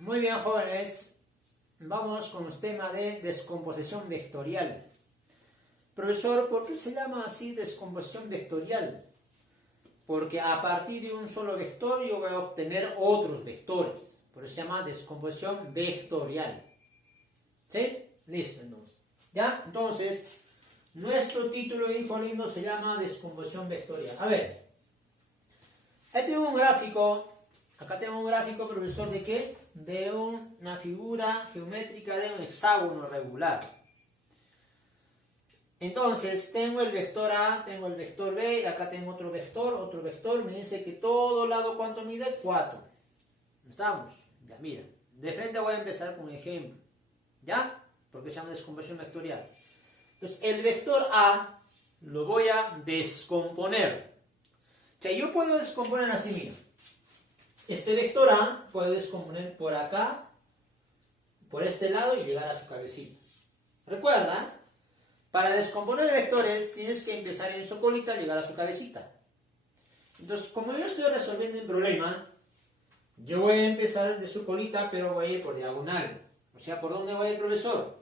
Muy bien, jóvenes. Vamos con el tema de descomposición vectorial. Profesor, ¿por qué se llama así descomposición vectorial? Porque a partir de un solo vector yo voy a obtener otros vectores. Por eso se llama descomposición vectorial. ¿Sí? Listo, entonces. ¿Ya? Entonces, nuestro título, hijo lindo, se llama descomposición vectorial. A ver. Ahí tengo un gráfico. Acá tengo un gráfico, profesor, ¿de qué? De una figura geométrica de un hexágono regular. Entonces, tengo el vector A, tengo el vector B, y acá tengo otro vector, me dice que todo lado, ¿cuánto mide? 4. ¿Estamos? Ya, mira. De frente voy a empezar con un ejemplo. ¿Ya? Porque se llama descomposición vectorial. Entonces, el vector A lo voy a descomponer. O sea, yo puedo descomponer así, mira. Este vector A puedo descomponer por acá, por este lado y llegar a su cabecita. Recuerda, para descomponer vectores tienes que empezar en su colita y llegar a su cabecita. Entonces, como yo estoy resolviendo un problema, yo voy a empezar de su colita, pero voy a ir por diagonal. O sea, ¿por dónde voy a ir, profesor?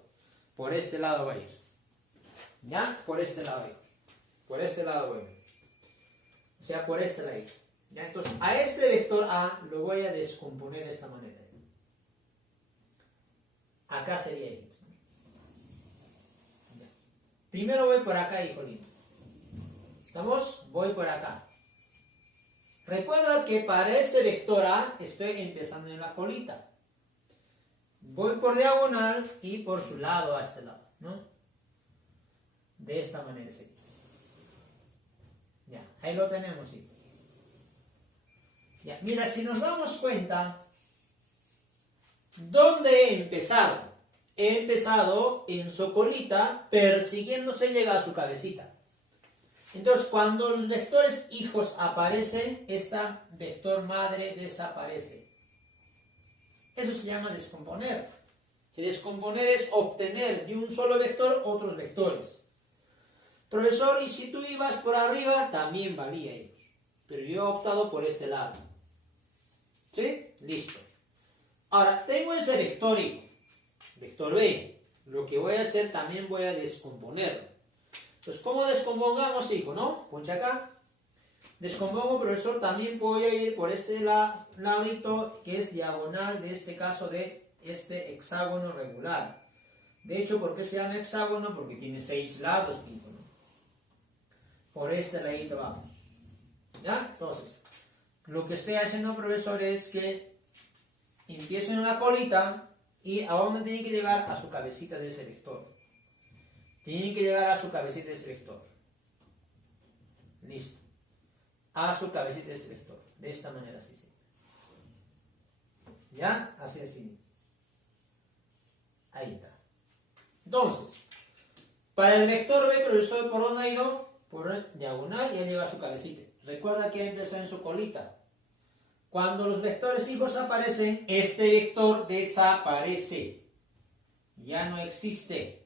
Por este lado voy a ir. ¿Ya? Por este lado, hijos. Por este lado voy a ir. O sea, por este lado. ¿Ya? Entonces, a este vector A lo voy a descomponer de esta manera. Acá sería esto. Primero voy por acá, hijo lindo. ¿Estamos? Voy por acá. Recuerda que para este vector A estoy empezando en la colita. Voy por diagonal y por su lado a este lado, ¿no? De esta manera sería. Ya, ahí lo tenemos, hijo. Ya, mira, si nos damos cuenta, ¿dónde he empezado? He empezado en su colita, persiguiéndose llega a su cabecita. Entonces, cuando los vectores hijos aparecen, esta vector madre desaparece. Eso se llama descomponer. Descomponer es obtener de un solo vector otros vectores. Profesor, y si tú ibas por arriba, también valía ellos. Pero yo he optado por este lado. ¿Sí? Listo. Ahora, tengo ese vector hijo. Vector B. Lo que voy a hacer, también voy a descomponerlo. Entonces, ¿cómo descompongamos, hijo? ¿No? Poncha acá. Descompongo, profesor, también voy a ir por este ladito, que es diagonal de este caso de este hexágono regular. De hecho, ¿por qué se llama hexágono? Porque tiene 6 lados, hijo, ¿no? Por este ladito vamos. ¿Ya? Entonces, lo que estoy haciendo, profesor, es que empiezo en la colita y ¿a dónde tiene que llegar? A su cabecita de ese vector. Tiene que llegar a su cabecita de ese vector. Listo. A su cabecita de ese vector. De esta manera, así. ¿Ya? Así. Ahí está. Entonces, para el vector B, profesor, ¿por dónde ha ido? Por diagonal y ya llega a su cabecita. Recuerda que empezó en su colita. Cuando los vectores hijos aparecen, este vector desaparece. Ya no existe.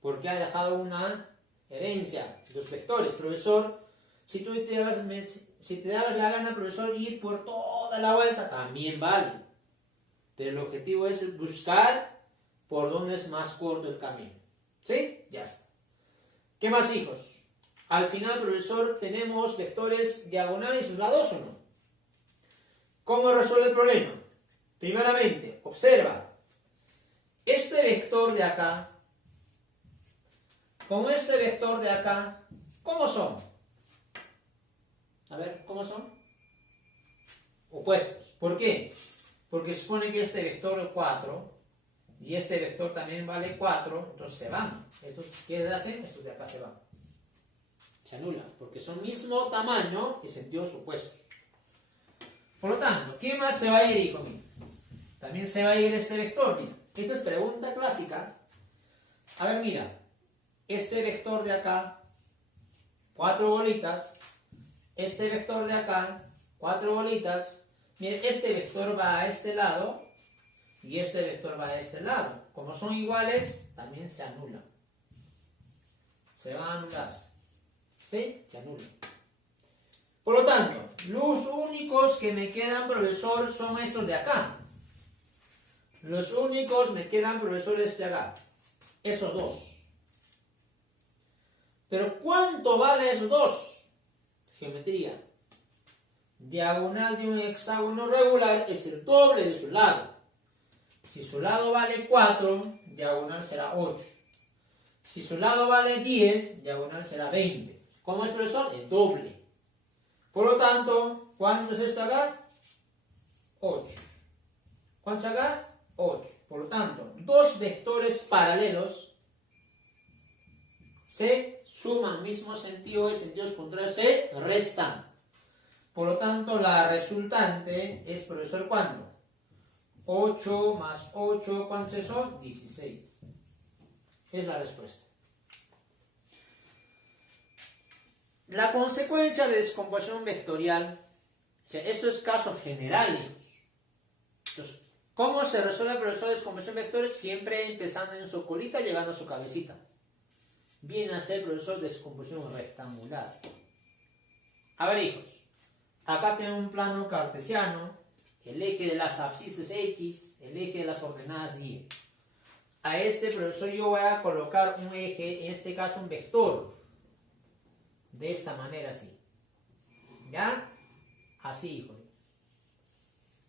Porque ha dejado una herencia. Los vectores, profesor, si te dabas la gana, profesor, ir por toda la vuelta, también vale. Pero el objetivo es buscar por dónde es más corto el camino. ¿Sí? Ya está. ¿Qué más, hijos? Al final, profesor, tenemos vectores diagonales y sus lados, ¿o no? ¿Cómo resuelve el problema? Primeramente, observa. Este vector de acá, con este vector de acá, ¿cómo son? A ver, ¿cómo son? Opuestos. ¿Por qué? Porque se supone que este vector es 4 y este vector también vale 4, entonces se van. Estos, ¿qué hacen? Estos de acá se van. Se anulan, porque son mismo tamaño y sentidos opuestos. Por lo tanto, ¿qué más se va a ir, hijo mío? También se va a ir este vector, mira. Esta es pregunta clásica. A ver, mira. Este vector de acá, 4 bolitas. Este vector de acá, 4 bolitas. Mira, este vector va a este lado y este vector va a este lado. Como son iguales, también se anulan. Se van a anular. ¿Sí? Se anulan. Por lo tanto, los únicos que me quedan, profesor, son estos de acá. Los únicos me quedan, profesores, de acá. Esos dos. Pero ¿cuánto vale esos dos? Geometría. Diagonal de un hexágono regular es el doble de su lado. Si su lado vale 4, diagonal será 8. Si su lado vale 10, diagonal será 20. ¿Cómo es, profesor? El doble. Por lo tanto, ¿cuánto es esto acá? 8. ¿Cuánto es acá? 8. Por lo tanto, dos vectores paralelos se suman, mismo sentido y sentidos contrarios se restan. Por lo tanto, la resultante es, profesor, ¿cuánto? 8 más 8, ¿cuántos es eso? 16. Es la respuesta. La consecuencia de descomposición vectorial, o sea, eso es caso general, hijos. Entonces, ¿cómo se resuelve el profesor de descomposición vectorial? Siempre empezando en su colita, llegando a su cabecita. Viene a ser, profesor, descomposición rectangular. A ver, hijos. Acá tengo un plano cartesiano, el eje de las abscisas X, el eje de las ordenadas Y. A este, profesor, yo voy a colocar un eje, en este caso un vector. De esta manera, así. ¿Ya? Así, hijos.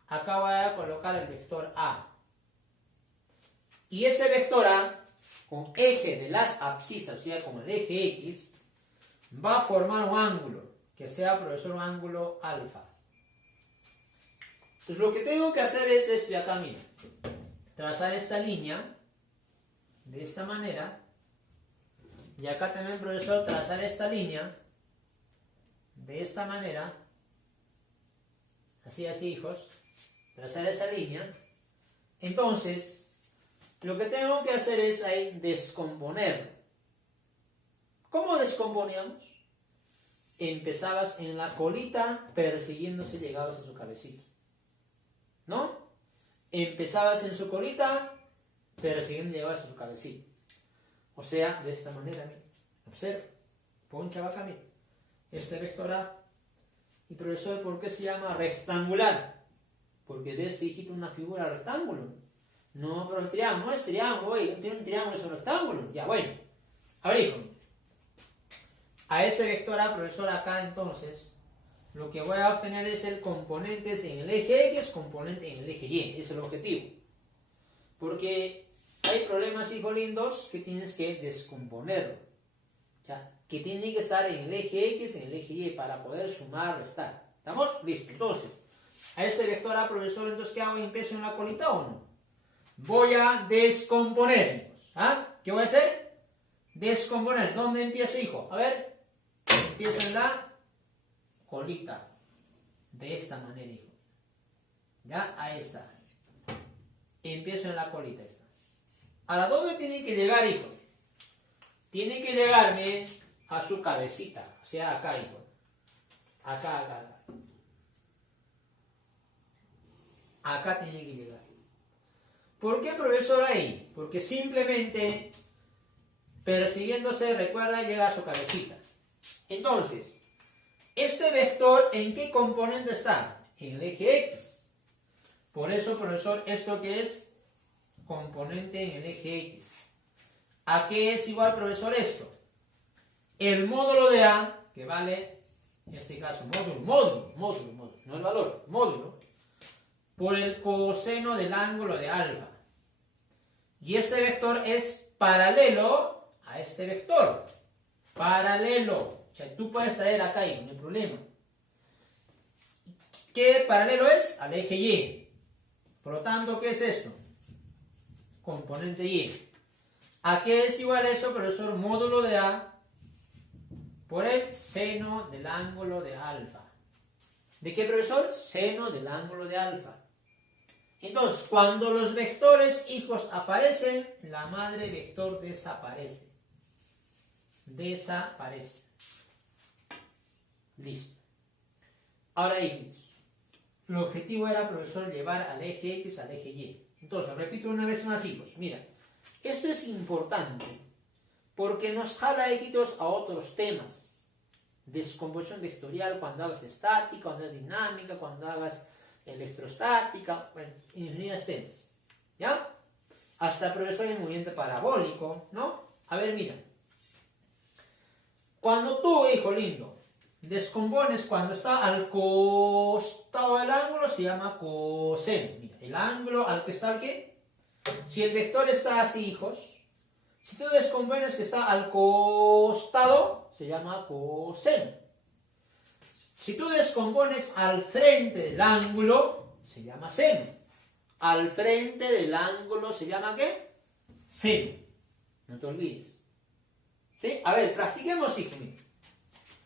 Acá voy a colocar el vector A. Y ese vector A, con eje de las abscisas, o sea, con el eje X, va a formar un ángulo, que sea, profesor, un ángulo alfa. Entonces, lo que tengo que hacer es esto de acá, mira. Trazar esta línea, de esta manera. Y acá también, profesor, trazar esta línea, de esta manera. Así, hijos. Trazar esa línea. Entonces, lo que tengo que hacer es ahí descomponer. ¿Cómo descomponíamos? Empezabas en la colita, persiguiéndose, llegabas a su cabecita. ¿No? Empezabas en su colita, persiguiendo, llegabas a su cabecita. O sea, de esta manera, mira. Observa. Poncha va acá, mira. Este vector A. Y, profesor, ¿por qué se llama rectangular? Porque ves, hijito, una figura rectángulo. No, pero el triángulo no es triángulo, oye, tiene un triángulo, es un rectángulo. Ya, bueno. A ver, hijo. A ese vector A, profesor, acá entonces, lo que voy a obtener es el componente en el eje X, componente en el eje Y. Ese es el objetivo. Porque hay problemas, hijos lindos, que tienes que descomponerlo. O sea, que tiene que estar en el eje X, en el eje Y, para poder sumar o restar. ¿Estamos? Listo. Entonces, a ese vector A, profesor, entonces, ¿qué hago? ¿Empiezo en la colita o no? Voy a descomponer, hijos. ¿Ah? ¿Qué voy a hacer? Descomponer. ¿Dónde empiezo, hijo? A ver. Empiezo en la colita. De esta manera, hijo. ¿Ya? Ahí está. Empiezo en la colita esta. Ahora, ¿dónde tiene que llegar, hijos? Tiene que llegarme a su cabecita. O sea, acá, hijo. Acá. Acá tiene que llegar. ¿Por qué, profesor, ahí? Porque simplemente persiguiéndose, recuerda, llega a su cabecita. Entonces, este vector, ¿en qué componente está? En el eje X. Por eso, profesor, ¿esto qué es? Componente en el eje X. ¿A qué es igual, profesor, esto? El módulo de A, que vale, en este caso, módulo, no el valor, módulo, por el coseno del ángulo de alfa. Y este vector es paralelo a este vector. Paralelo. O sea, tú puedes traer acá y no hay problema. ¿Qué paralelo es? Al eje Y. Por lo tanto, ¿qué es esto? Componente Y. ¿A qué es igual eso, profesor? Módulo de A por el seno del ángulo de alfa. ¿De qué, profesor? Seno del ángulo de alfa. Entonces, cuando los vectores hijos aparecen, la madre vector desaparece. Desaparece. Listo. Ahora, hijos, el objetivo era, profesor, llevar al eje X al eje Y. Entonces, repito una vez más, hijos. Mira, esto es importante porque nos jala, hijitos, a otros temas. Descomposición vectorial cuando hagas estática, cuando hagas dinámica, cuando hagas electrostática, bueno, infinidad de temas. ¿Ya? Hasta, profesor, el movimiento parabólico, ¿no? A ver, mira. Cuando tú, hijo lindo, descompones cuando está al costado del ángulo, se llama coseno. Mira, el ángulo al que está el qué. Si el vector está así, hijos, si tú descompones que está al costado, se llama coseno. Si tú descompones al frente del ángulo, se llama seno. Al frente del ángulo se llama ¿qué? Seno. No te olvides. ¿Sí? A ver, practiquemos, hijo mío.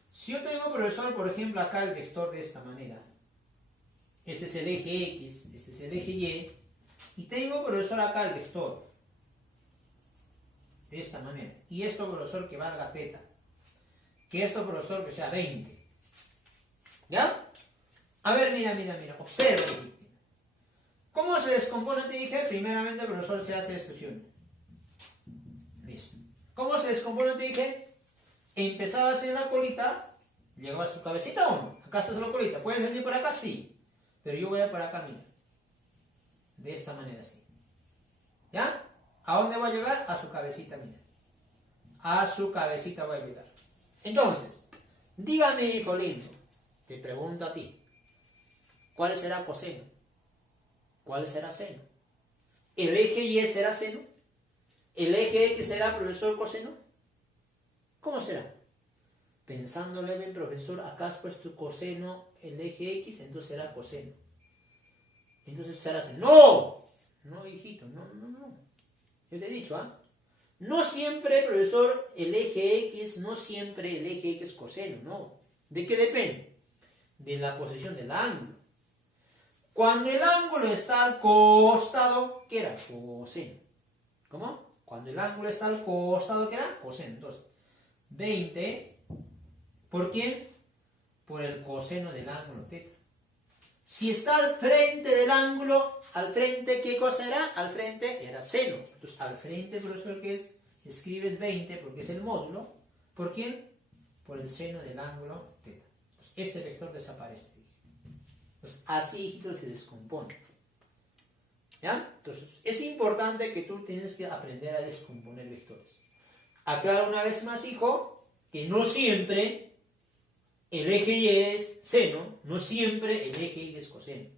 Si yo tengo, profesor, por ejemplo, acá el vector de esta manera. Este es el eje X, este es el eje Y. Y tengo, profesor, acá el vector. De esta manera. Y esto, profesor, que valga teta. Que esto, profesor, que sea 20. ¿Ya? A ver, mira. Observa. ¿Cómo se descompone? Te dije, primeramente, profesor, se hace extrusión. Listo. ¿Cómo se descompone? Te dije, empezaba a hacer la colita, llegó a su cabecita o no. Acá está la colita. ¿Puedes venir por acá? Sí. Pero yo voy a por acá, mira. De esta manera, así. ¿Ya? ¿A dónde va a llegar? A su cabecita, mira. A su cabecita va a llegar. Entonces, dígame, hijo lindo, te pregunto a ti, ¿cuál será coseno? ¿Cuál será seno? ¿El eje Y será seno? ¿El eje X será, profesor, coseno? ¿Cómo será? Pensándole bien, profesor, acá has puesto coseno, el eje X, entonces será coseno. Entonces será seno. ¡No! No, hijito, no. Yo te he dicho, ¿ah? No siempre, profesor, el eje X, no siempre el eje X es coseno, no. ¿De qué depende? De la posición del ángulo. Cuando el ángulo está al costado, ¿qué era? Coseno. ¿Cómo? Cuando el ángulo está al costado, ¿qué era? Coseno. Entonces, 20, ¿por quién? Por el coseno del ángulo θ. Si está al frente del ángulo, al frente, ¿qué cosa era? Al frente era seno. Entonces, al frente, profesor, ¿qué es? Escribes 20 porque es el módulo. ¿Por quién? Por el seno del ángulo θ. Entonces, este vector desaparece. Entonces, así, hijito, se descompone. ¿Ya? Entonces, es importante que tú tienes que aprender a descomponer vectores. Aclaro una vez más, hijo, que no siempre el eje Y es seno, no siempre el eje Y es coseno.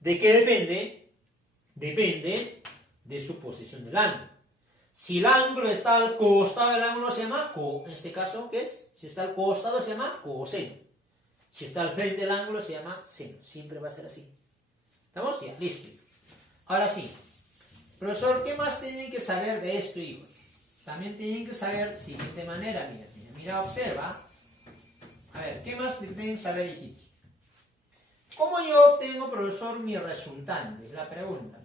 ¿De qué depende? Depende de su posición del ángulo. Si el ángulo está al costado del ángulo se llama en este caso, ¿qué es? Si está al costado se llama coseno. Si está al frente del ángulo se llama seno. Siempre va a ser así. ¿Estamos? Ya, listo. Ahora sí. Profesor, ¿qué más tienen que saber de esto, hijos? También tienen que saber de la siguiente manera. Mira, observa. A ver, ¿qué más tienen que saber, hijitos? ¿Cómo yo obtengo, profesor, mi resultante? Es la pregunta.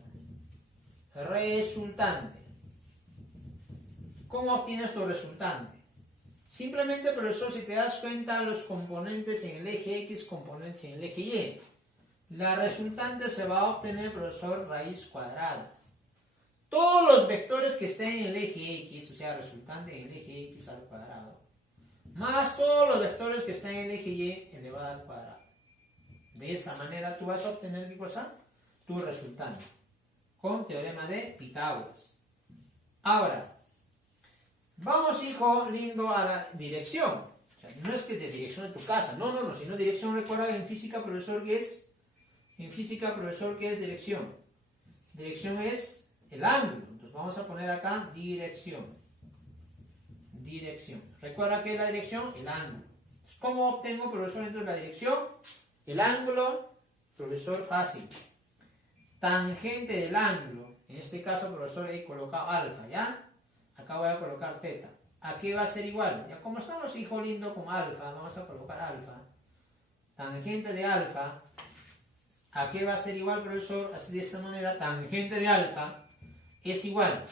Resultante. ¿Cómo obtienes tu resultante? Simplemente, profesor, si te das cuenta, los componentes en el eje X, componentes en el eje Y. La resultante se va a obtener, profesor, raíz cuadrada. Todos los vectores que estén en el eje X, o sea, resultante en el eje X al cuadrado, más todos los vectores que están en el eje Y elevado al cuadrado. De esa manera tú vas a obtener, ¿qué cosa? Tu resultante. Con teorema de Pitágoras. Ahora, vamos, hijo lindo, a la dirección. O sea, no es que de dirección de tu casa, no, sino dirección, recuerda en física, profesor, ¿qué es? En física, profesor, ¿qué es dirección? Dirección es el ángulo. Entonces vamos a poner acá dirección. Dirección. ¿Recuerda qué es la dirección? El ángulo. ¿Cómo obtengo, profesor, entonces la dirección? El ángulo, profesor, fácil. Tangente del ángulo. En este caso, profesor, he colocado alfa, ¿ya? Acá voy a colocar teta. Aquí va a ser igual. Ya como estamos, hijo lindo, con alfa, vamos a colocar alfa. Tangente de alfa. Aquí va a ser igual, profesor, así de esta manera. Tangente de alfa es igual.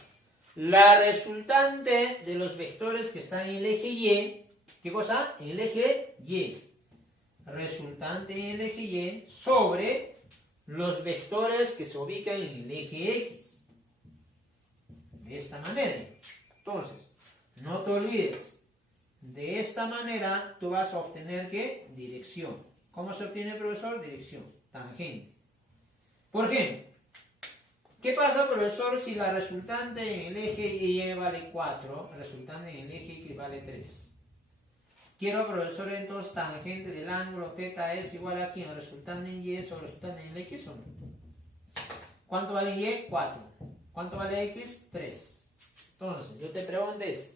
La resultante de los vectores que están en el eje Y, ¿qué cosa? En el eje Y. Resultante en el eje Y sobre los vectores que se ubican en el eje X. De esta manera. Entonces, no te olvides. De esta manera tú vas a obtener, ¿qué? Dirección. ¿Cómo se obtiene, profesor? Dirección. Tangente. ¿Por qué? ¿Qué pasa, profesor, si la resultante en el eje Y vale 4, resultante en el eje X vale 3? Quiero, profesor, entonces tangente del ángulo θ es igual a ¿quién? Resultante en Y sobre resultante en el X, ¿o no? ¿Cuánto vale Y? 4. ¿Cuánto vale X? 3. Entonces, yo te pregunto es,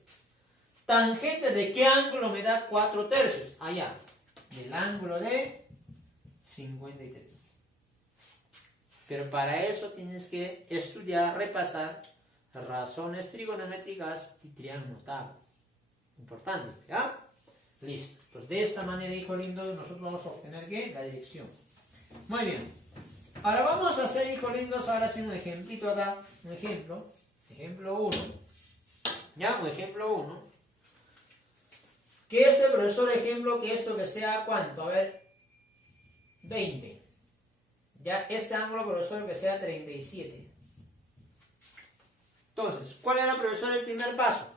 ¿tangente de qué ángulo me da 4 tercios? Allá, del ángulo de 53. Pero para eso tienes que estudiar, repasar razones trigonométricas y triángulos notables. Importante, ¿ya? Listo. Pues de esta manera, hijo lindo, nosotros vamos a obtener ¿qué? La dirección. Muy bien. Ahora vamos a hacer, hijo lindos, ahora sí un ejemplito acá. Un ejemplo. Ejemplo 1. ¿Ya? Un ejemplo 1. Que este, profesor, ejemplo, que esto que sea ¿cuánto? A ver. 20. Ya, este ángulo, profesor, que sea 37. Entonces, ¿cuál era, profesor, el primer paso?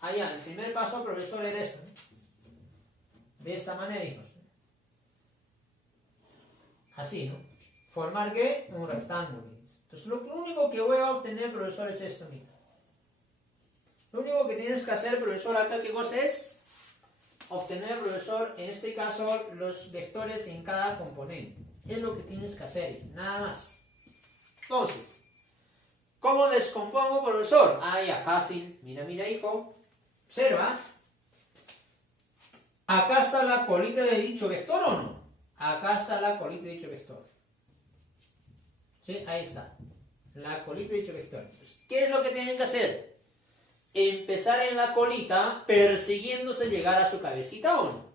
Allá, el primer paso, profesor, era esto, ¿no? De esta manera, hijos. Así, ¿no? Formar, ¿qué? Un rectángulo. Entonces, lo único que voy a obtener, profesor, es esto, mira. Lo único que tienes que hacer, profesor, acá, ¿qué cosa es? Obtener, profesor, en este caso, los vectores en cada componente. Es lo que tienes que hacer, nada más. Entonces, ¿cómo descompongo, profesor? Ah, ya, fácil. Mira, mira, hijo. Observa. ¿Acá está la colita de dicho vector o no? Acá está la colita de dicho vector. ¿Sí? Ahí está. La colita de dicho vector. Entonces, ¿qué es lo que tienen que hacer? Empezar en la colita persiguiéndose llegar a su cabecita, ¿o no?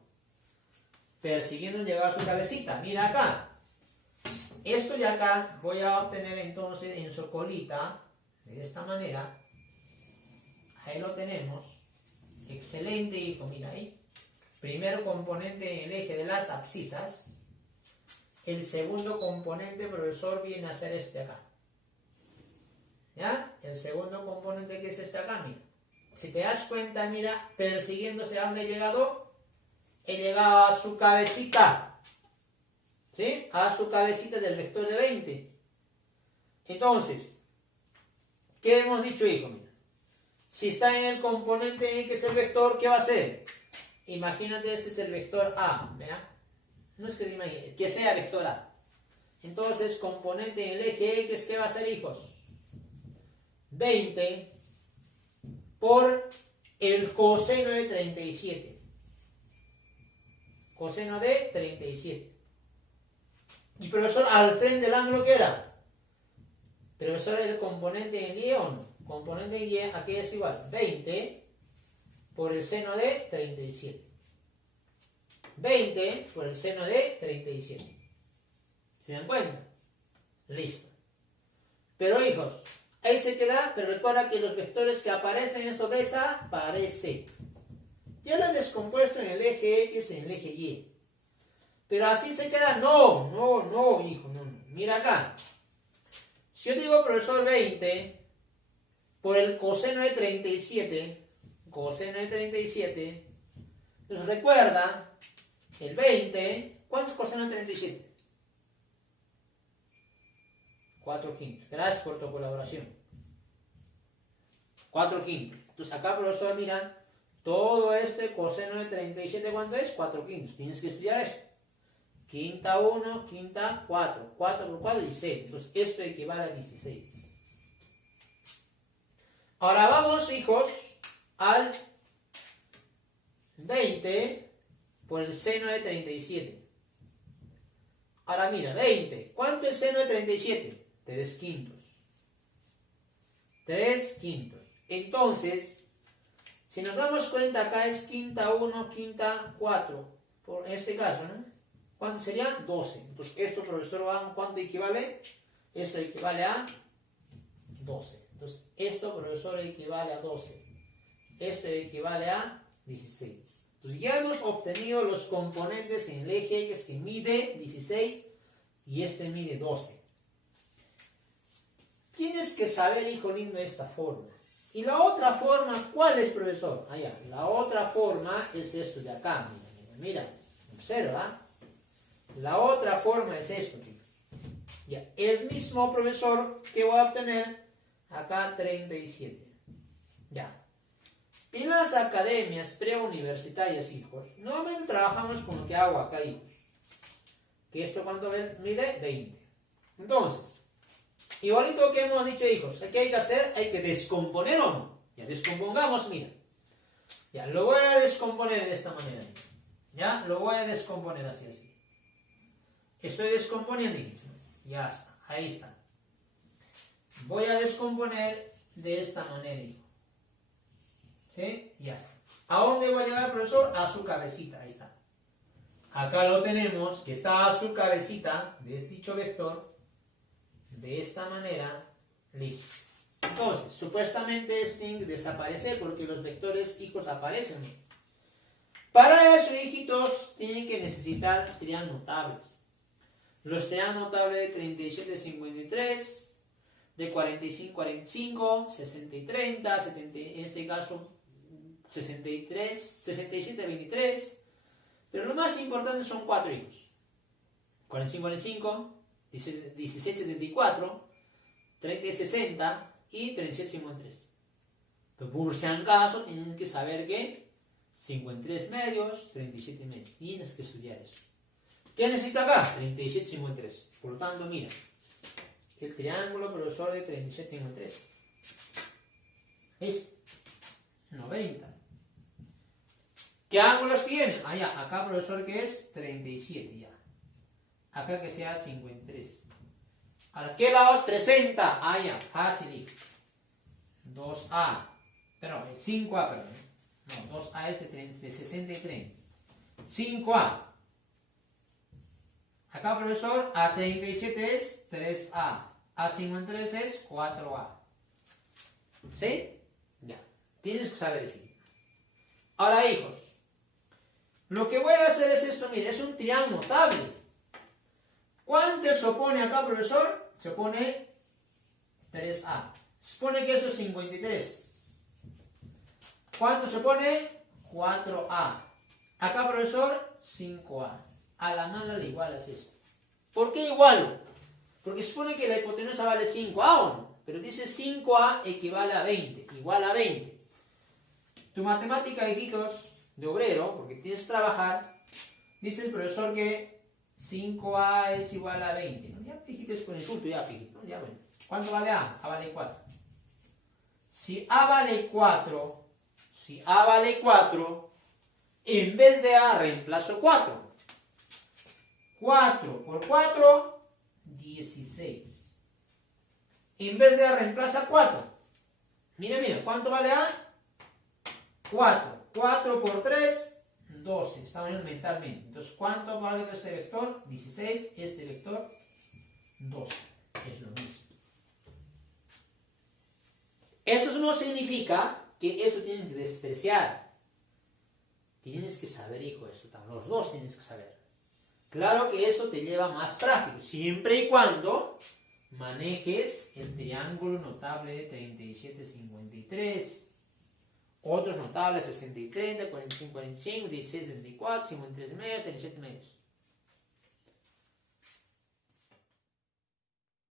Persiguiendo llegar a su cabecita. Mira acá. Esto de acá voy a obtener entonces en su colita, de esta manera. Ahí lo tenemos. Excelente, hijo, mira ahí. Primer componente en el eje de las abscisas. El segundo componente, profesor, viene a ser este acá. ¿Ya? El segundo componente que es este acá, mira. Si te das cuenta, mira, persiguiéndose a dónde he llegado. He llegado a su cabecita. ¿Sí? A su cabecita del vector de 20. Entonces, ¿qué hemos dicho, hijo? Mira, si está en el componente en que es el vector, ¿qué va a hacer? Imagínate, este es el vector A, ¿verdad? No es que se imagine, que sea vector A. Entonces, componente en el eje X, ¿qué va a ser, hijos? 20 por el coseno de 37. Coseno de 37. Y profesor, al frente del ángulo, ¿qué era? Profesor, el componente en Y o no. Componente en Y, aquí es igual. 20 por el seno de 37. 20 por el seno de 37. ¿Se dan cuenta? Listo. Pero, hijos, ahí se queda, pero recuerda que los vectores que aparecen, esto desaparece. Ya lo he descompuesto en el eje X y en el eje Y. Pero así se queda. No, hijo, no. Mira acá. Si yo digo, profesor, 20 por el coseno de 37, entonces recuerda, el 20, ¿cuánto es coseno de 37? 4/5. Gracias por tu colaboración. 4/5. Entonces acá, profesor, mira, todo este coseno de 37, ¿cuánto es? 4/5. Tienes que estudiar eso. Quinta 1, quinta 4. 4 por 4, 16. Entonces esto equivale a 16. Ahora vamos, hijos, al 20 por el seno de 37. Ahora mira, 20. ¿Cuánto es seno de 37? 3/5. 3/5. Entonces, si nos damos cuenta, acá es quinta 1, quinta 4. Por este caso, ¿no? ¿Cuánto sería? 12. Entonces, esto, profesor, ¿cuánto equivale? Esto equivale a 12. Entonces, esto, profesor, equivale a 12. Esto equivale a 16. Entonces, ya hemos obtenido los componentes en el eje X que mide 16 y este mide 12. Tienes que saber, hijo lindo, esta forma. Y la otra forma, ¿cuál es, profesor? Allá. La otra forma es esto de acá. Mira, observa. La otra forma es esto, chicos. Ya, el mismo profesor que voy a obtener acá 37. Ya. En las academias preuniversitarias, hijos, normalmente trabajamos con lo que hago acá, hijos. Que esto cuánto mide 20. Entonces, igualito que hemos dicho, hijos, ¿qué hay que hacer? Hay que descomponer o no. Ya descompongamos, mira. Ya, lo voy a descomponer de esta manera. Ya, lo voy a descomponer así. Estoy descomponiendo, hijos. Ya está, ahí está. Voy a descomponer de esta manera, hijo. ¿Sí? Ya está. ¿A dónde va a llegar el profesor? A su cabecita, ahí está. Acá lo tenemos, que está a su cabecita de dicho vector, de esta manera, listo. Entonces, supuestamente esto tiene que desaparecer porque los vectores hijos aparecen. Para eso, hijitos, tienen que necesitar triángulos notables. Los triángulos notables de 37, 53, de 45, 45, 60 y 30, 70, en este caso 63, 67, 23. Pero lo más importante son 4 hijos. 45, 45, 16, 74, 30, 60 y 37, 53. Pero por si acaso tienes que saber que 53 medios, 37 medios. Tienes que estudiar eso. ¿Qué necesito acá? 37, 53. Por lo tanto, mira. El triángulo profesor de 37, 53 es 90. ¿Qué ángulos tiene? Ah, ya. Acá, profesor, que es 37, ya. Acá que sea 53. ¿A qué lados presenta? Ah, ya. Fácil. 2A. Perdón, 5A, perdón. No, 2A es de 63. 5A. Acá, profesor, A37 es 3A. A53 es 4A. ¿Sí? Ya. Tienes que saber eso. Ahora, hijos. Lo que voy a hacer es esto, mire, es un triángulo notable. ¿Cuánto se opone acá, profesor? Se opone 3A. Se supone que eso es 53. ¿Cuánto se opone? 4A. Acá, profesor, 5A. A la mala le igualas esto. ¿Por qué igualo? Porque se supone que la hipotenusa vale 5A o no. Pero dice 5A equivale a 20. Igual a 20. Tu matemática, hijitos, de obrero, porque tienes que trabajar, dice el profesor que 5A es igual a 20. ¿No? Ya fijites con el punto, ya fijites. ¿No? Ya bueno. ¿Cuánto vale A? A vale 4. Si A vale 4, en vez de A reemplazo 4. 4 por 4, 16. En vez de A reemplaza 4. Mira, ¿cuánto vale A? 4. 4 por 3, 12. Estamos viendo mentalmente. Entonces, ¿cuánto vale este vector? 16. Este vector, 12. Es lo mismo. Eso no significa que eso tienes que despreciar. Tienes que saber, hijo, esto también. Los dos tienes que saber. Claro que eso te lleva más práctico, siempre y cuando manejes el triángulo notable de 37, 53. Otros notables 60 y 30, 45, 45, 16, 34, 53 medios, 37 medios.